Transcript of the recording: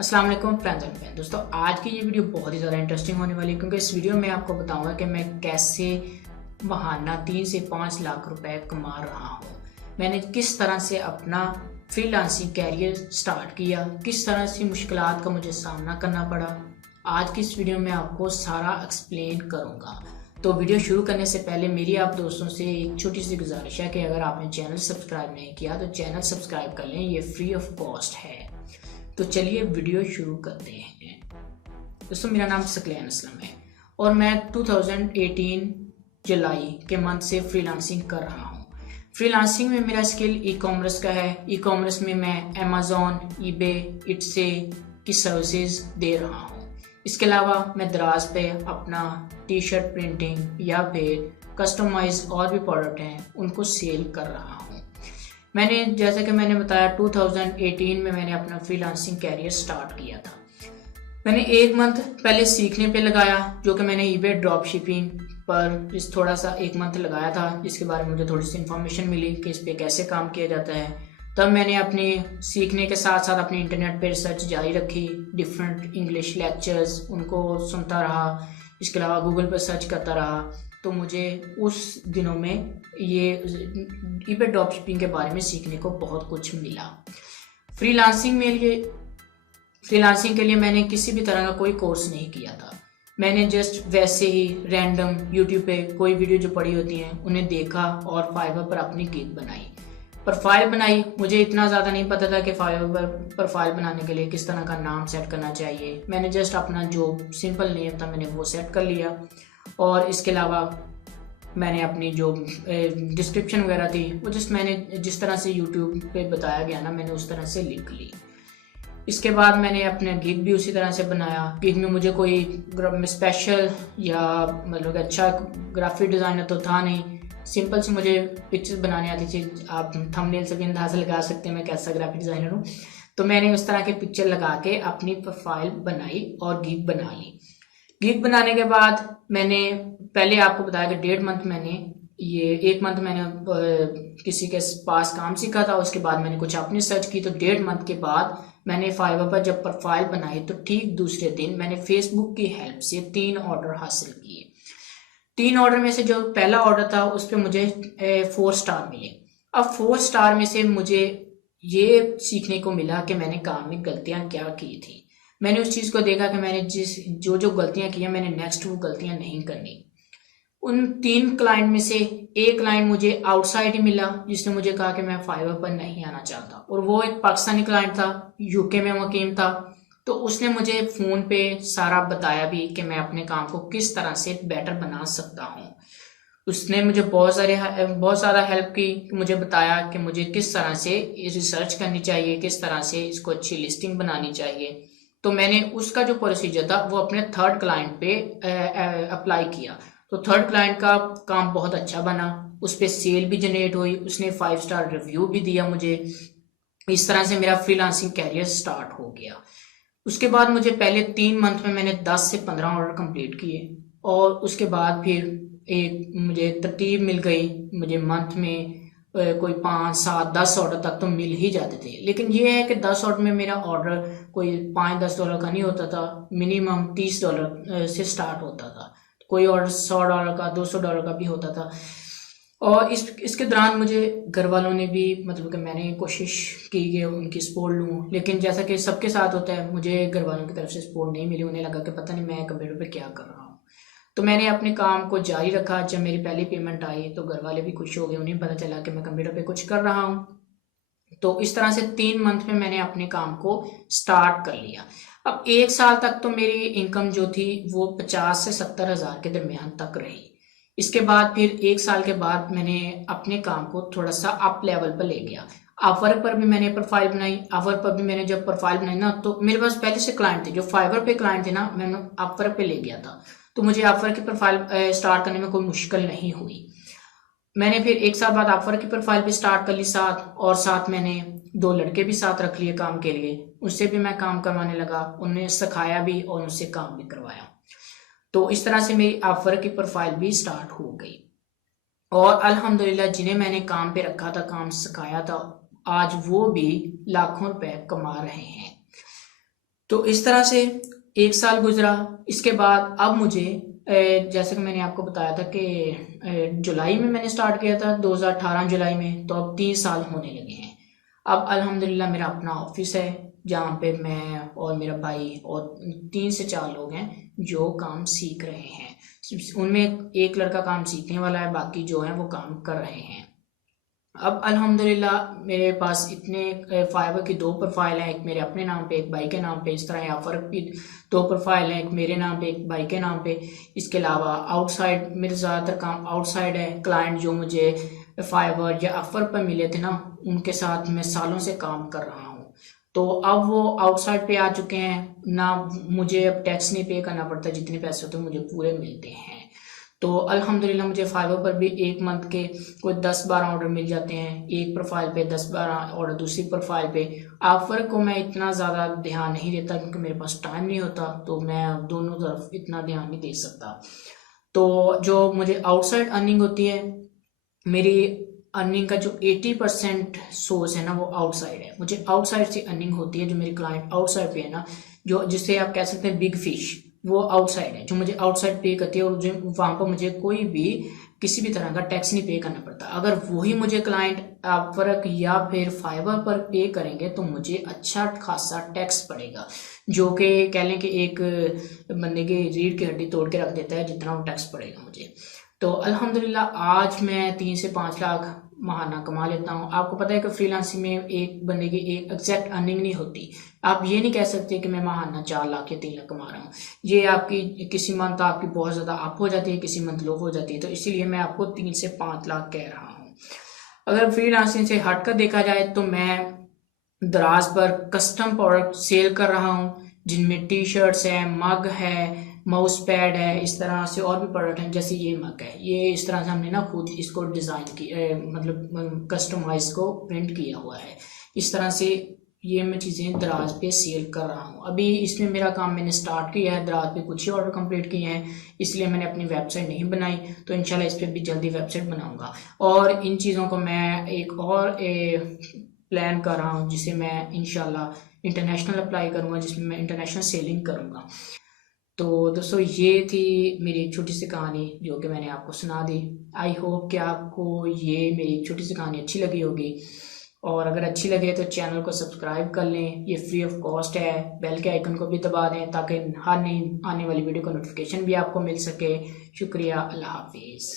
अस्सलाम वालेकुम friends and fan दोस्तों, आज की ये वीडियो बहुत ही ज़्यादा इंटरेस्टिंग होने वाली है क्योंकि इस वीडियो में आपको बताऊंगा कि मैं कैसे महाना 3 से 5 लाख रुपए कमा रहा हूँ। मैंने किस तरह से अपना फ्रीलांसिंग कैरियर स्टार्ट किया, किस तरह से मुश्किलात का मुझे सामना करना पड़ा। आज की इस वीडियो में आपको सारा एक्सप्लेन करूँगा। तो वीडियो शुरू करने से पहले मेरी आप दोस्तों से एक छोटी सी गुजारिश है कि अगर आपने चैनल सब्सक्राइब नहीं किया तो चैनल सब्सक्राइब कर लें, ये फ्री ऑफ कॉस्ट है। तो चलिए वीडियो शुरू करते हैं। दोस्तों, मेरा नाम सकलैन असलम है और मैं 2018 जुलाई के मंथ से फ्रीलांसिंग कर रहा हूँ। फ्रीलांसिंग में मेरा स्किल ई कॉमर्स का है। ई कॉमर्स में मैं अमेज़ॉन, ईबे, इट्से की सर्विसेज दे रहा हूँ। इसके अलावा मैं दराज पे अपना टी शर्ट प्रिंटिंग या फिर कस्टमाइज और भी प्रोडक्ट हैं उनको सेल कर रहा हूँ। मैंने जैसे कि मैंने बताया 2018 में मैंने अपना फ्रीलांसिंग कैरियर स्टार्ट किया था। मैंने एक मंथ पहले सीखने पे लगाया, जो कि मैंने ईबे ड्रॉप शिपिंग पर इस थोड़ा सा एक मंथ लगाया था, जिसके बारे में मुझे थोड़ी सी इन्फॉर्मेशन मिली कि इस पे कैसे काम किया जाता है। तब मैंने अपने सीखने के साथ साथ अपने इंटरनेट पे रिसर्च जारी रखी, डिफरेंट इंग्लिश लेक्चर्स उनको सुनता रहा, इसके अलावा गूगल पर सर्च करता रहा। तो मुझे उस दिनों में ये ईबे ड्रॉप शिपिंग के बारे में सीखने को बहुत कुछ मिला। फ्रीलांसिंग के लिए मैंने किसी भी तरह का कोई कोर्स नहीं किया था। मैंने जस्ट वैसे ही रैंडम यूट्यूब पे कोई वीडियो जो पड़ी होती हैं उन्हें देखा और फाइवर पर अपनी गिग बनाई, प्रोफाइल बनाई। मुझे इतना ज़्यादा नहीं पता था कि फाइवर पर प्रोफाइल बनाने के लिए किस तरह का नाम सेट करना चाहिए। मैंने जस्ट अपना जो सिंपल नेम था मैंने वो सेट कर लिया और इसके अलावा मैंने अपनी जो डिस्क्रिप्शन वगैरह थी वो मैंने जिस तरह से यूट्यूब पे बताया गया ना, मैंने उस तरह से लिख ली। इसके बाद मैंने अपना गिग भी उसी तरह से बनाया। गिग में मुझे कोई स्पेशल या मतलब अच्छा ग्राफिक डिज़ाइनर तो था नहीं, सिंपल से मुझे पिक्चर्स बनानी आती थी। आप थंबनेल से भी अंदाज़ा लगा सकते हैं मैं कैसा ग्राफिक डिज़ाइनर हूँ। तो मैंने उस तरह के पिक्चर लगा के अपनी प्रोफाइल बनाई और गिग बना ली। गिग बनाने के बाद मैंने पहले आपको बताया कि 1.5 मंथ मैंने एक मंथ मैंने किसी के पास काम सीखा था, उसके बाद मैंने कुछ अपनी सर्च की। तो 1.5 मंथ के बाद मैंने फाइवर पर जब प्रोफाइल बनाई तो ठीक दूसरे दिन मैंने फेसबुक की हेल्प से 3 ऑर्डर हासिल किए। 3 ऑर्डर में से जो पहला ऑर्डर था उस पर मुझे 4 स्टार मिले। अब 4 स्टार में से मुझे ये सीखने को मिला कि मैंने काम में गलतियां क्या की थी। मैंने उस चीज़ को देखा कि मैंने जो गलतियां की हैं मैंने नेक्स्ट वो गलतियां नहीं करनी। उन 3 क्लाइंट में से एक क्लाइंट मुझे आउटसाइड ही मिला, जिसने मुझे कहा कि मैं फाइवर पर नहीं आना चाहता, और वो एक पाकिस्तानी क्लाइंट था, यूके में मुकीम था। तो उसने मुझे फ़ोन पे सारा बताया भी कि मैं अपने काम को किस तरह से बेटर बना सकता हूँ। उसने मुझे बहुत ज़्यादा हेल्प की, मुझे बताया कि मुझे किस तरह से रिसर्च करनी चाहिए, किस तरह से इसको अच्छी लिस्टिंग बनानी चाहिए। तो मैंने उसका जो प्रोसीजर था वो अपने 3rd क्लाइंट पे अप्लाई किया। तो 3rd क्लाइंट का काम बहुत अच्छा बना, उस पर सेल भी जनरेट हुई, उसने 5 स्टार रिव्यू भी दिया मुझे। इस तरह से मेरा फ्रीलांसिंग कैरियर स्टार्ट हो गया। उसके बाद मुझे पहले 3 मंथ में मैंने 10 से 15 ऑर्डर कंप्लीट किए और उसके बाद फिर एक मुझे तरतीब मिल गई। मुझे मंथ में कोई 5, 7, 10 ऑर्डर तक तो मिल ही जाते थे। लेकिन ये है कि 10 ऑर्डर में मेरा ऑर्डर कोई $5-10 का नहीं होता था, मिनिमम $30 से स्टार्ट होता था। कोई ऑर्डर $100 का, $200 का भी होता था। और इसके दौरान मुझे घर वालों ने भी मतलब कि मैंने कोशिश की कि उनकी सपोर्ट लूँ, लेकिन जैसा कि सबके साथ होता है मुझे घर वालों की तरफ से सपोर्ट नहीं मिली। उन्हें लगा कि पता नहीं मैं कंप्यूटर पे क्या कर रहा हूँ। तो मैंने अपने काम को जारी रखा। जब मेरी पहली पेमेंट आई तो घर वाले भी खुश हो गए, उन्हें पता चला कि मैं कंप्यूटर पे कुछ कर रहा हूँ। तो इस तरह से 3 मंथ में मैंने अपने काम को स्टार्ट कर लिया। अब 1 साल तक तो मेरी इनकम जो थी वो 50 से 70 हज़ार के दरमियान तक रही। इसके बाद फिर 1 साल के बाद मैंने अपने काम को थोड़ा सा अप लेवल पर ले गया। अपवर्क पर भी मैंने प्रोफाइल बनाई। अपवर्क पर भी मैंने जब प्रोफाइल बनाई ना, तो मेरे पास पहले से क्लाइंट थे। जो फाइवर पे क्लाइंट थे ना, मैंने अपवर्क पे ले गया था। तो मुझे अपवर्क की प्रोफाइल स्टार्ट करने में कोई मुश्किल नहीं हुई। मैंने फिर 1 साल बाद अपवर्क की प्रोफाइल भी स्टार्ट कर ली साथ मैंने 2 लड़के भी साथ रख लिए काम के लिए। उससे भी मैं काम करवाने लगा, उन्हें सिखाया भी और उनसे काम भी करवाया। तो इस तरह से मेरी अपवर्क की प्रोफाइल भी स्टार्ट हो गई और अल्हम्दुलिल्लाह जिन्हें मैंने काम पे रखा था, काम सिखाया था, आज वो भी लाखों रुपए कमा रहे हैं। तो इस तरह से 1 साल गुजरा। इसके बाद अब मुझे जैसे कि मैंने आपको बताया था कि जुलाई में मैंने स्टार्ट किया था, 2018 जुलाई में, तो अब 3 साल होने लगे हैं। अब अल्हम्दुलिल्लाह मेरा अपना ऑफिस है जहाँ पे मैं और मेरा भाई और 3 से 4 लोग हैं जो काम सीख रहे हैं। उनमें एक लड़का काम सीखने वाला है, बाकी जो है वो काम कर रहे हैं। अब अल्हम्दुलिल्लाह मेरे पास इतने फाइवर की 2 प्रोफाइल हैं, एक मेरे अपने नाम पे, एक भाई के नाम पे। इस तरह यहाँ फर्क भी 2 प्रोफाइल हैं, एक मेरे नाम पे, एक भाई के नाम पे। इसके अलावा आउटसाइड मेरे ज़्यादातर काम आउटसाइड है। क्लाइंट जो मुझे फाइवर या अफर पर मिले थे ना, उनके साथ मैं सालों से काम कर रहा हूँ। तो अब वो आउटसाइड पे आ चुके हैं ना, मुझे अब टैक्स नहीं पे करना पड़ता, जितने पैसे होते हैं मुझे पूरे मिलते हैं। तो अल्हम्दुलिल्लाह मुझे फाइवर पर भी एक मंथ के कोई 10-12 ऑर्डर मिल जाते हैं, एक प्रोफाइल पे 10-12 ऑर्डर दूसरी प्रोफाइल पे। ऑफर को मैं इतना ज़्यादा ध्यान नहीं देता क्योंकि मेरे पास टाइम नहीं होता, तो मैं दोनों तरफ इतना ध्यान नहीं दे सकता। तो जो मुझे आउटसाइड अर्निंग होती है, मेरी अर्निंग का जो 80% सोर्स है ना, वो आउटसाइड है। मुझे आउटसाइड से अर्निंग होती है। जो मेरे क्लाइंट आउटसाइड पे है ना, जो जिसे आप कह सकते हैं बिग फिश, वो आउटसाइड है जो मुझे आउटसाइड पे करती है, और जो वहां पर मुझे कोई भी किसी भी तरह का टैक्स नहीं पे करना पड़ता। अगर वही मुझे क्लाइंट अपवर्क या फिर फाइवर पर पे करेंगे तो मुझे अच्छा खासा टैक्स पड़ेगा, जो कि कह लें कि एक बंदे की रीढ़ की हड्डी तोड़ के रख देता है, जितना वो टैक्स पड़ेगा मुझे। तो अल्हम्दुलिल्लाह आज मैं 3 से 5 लाख महाना कमा लेता हूँ। आपको पता है कि फ्रीलांसिंग में एक बंदे की एक एग्जैक्ट अर्निंग नहीं होती। आप ये नहीं कह सकते कि मैं महाना 4 लाख या 3 लाख कमा रहा हूँ। ये आपकी किसी मंथ आपकी बहुत ज़्यादा अप हो जाती है, किसी मंथ लो हो जाती है, तो इसीलिए मैं आपको 3 से 5 लाख कह रहा हूँ। अगर फ्रीलांसिंग से हटकर देखा जाए तो मैं दराज पर कस्टम प्रोडक्ट सेल कर रहा हूँ, जिनमें टी शर्ट्स है, मग है, माउस पैड है, इस तरह से और भी प्रोडक्ट हैं। जैसे ये मग है, ये इस तरह से हमने ना खुद इसको डिज़ाइन की मतलब कस्टमाइज को प्रिंट किया हुआ है। इस तरह से ये मैं चीज़ें दराज पे सेल कर रहा हूँ। अभी इसमें मेरा काम मैंने स्टार्ट किया है, दराज पे कुछ ही ऑर्डर कंप्लीट किए हैं, इसलिए मैंने अपनी वेबसाइट नहीं बनाई। तो इंशाल्लाह इस पर भी जल्दी वेबसाइट बनाऊंगा। और इन चीज़ों को मैं एक और प्लान कर रहा हूँ, जिसे मैं इंशाल्लाह इंटरनेशनल अप्लाई करूँगा, जिसमें मैं इंटरनेशनल सेलिंग करूँगा। तो दोस्तों ये थी मेरी एक छोटी सी कहानी जो कि मैंने आपको सुना दी। आई होप कि आपको ये मेरी छोटी सी कहानी अच्छी लगी होगी, और अगर अच्छी लगे तो चैनल को सब्सक्राइब कर लें, ये फ्री ऑफ कॉस्ट है। बेल के आइकन को भी दबा दें ताकि हर नई आने वाली वीडियो का नोटिफिकेशन भी आपको मिल सके। शुक्रिया, अल्लाह हाफिज़।